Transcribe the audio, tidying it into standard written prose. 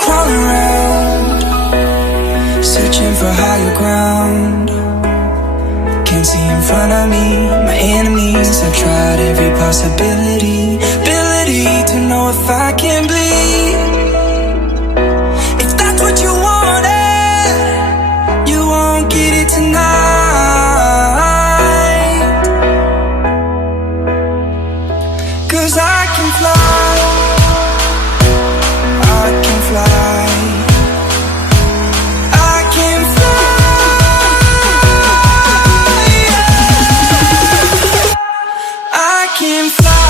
crawling around, searching for higher ground. Can't see in front of me, my enemies. I've tried every possibility, ability to know if I can bleed. If that's what you wanted, you won't get it tonight. 'Cause I can fly, I can fly, I can fly, yeah. I can fly.